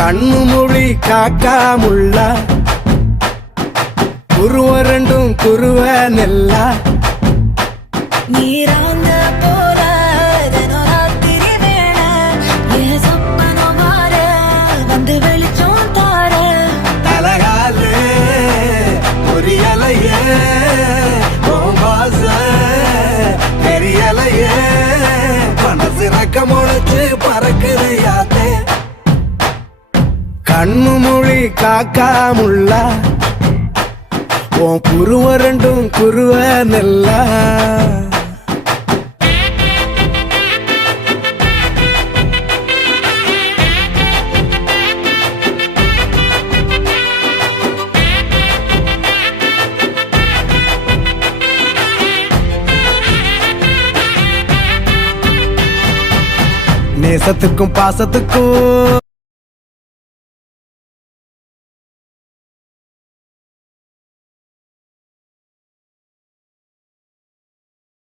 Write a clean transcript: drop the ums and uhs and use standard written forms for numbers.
கண்ணு மொழி காக்காமுள்ள குருவ ரெண்டும் குருவ நெல்லா நீராங்க போல தினராத்திரி வேண என் சொப்பனம் மாற வந்து வெளிச்சம் தார தலகாலே பொரியலையே ஓம்பாச பெரியலையே மனசு ரக்க முளைச்சு பறக்குது யாத்தே கண்ணு மொழி காக்காமுள்ள உன் குருவ ரெண்டும் குருவ நெல்லா நேசத்துக்கும் பாசத்துக்கும்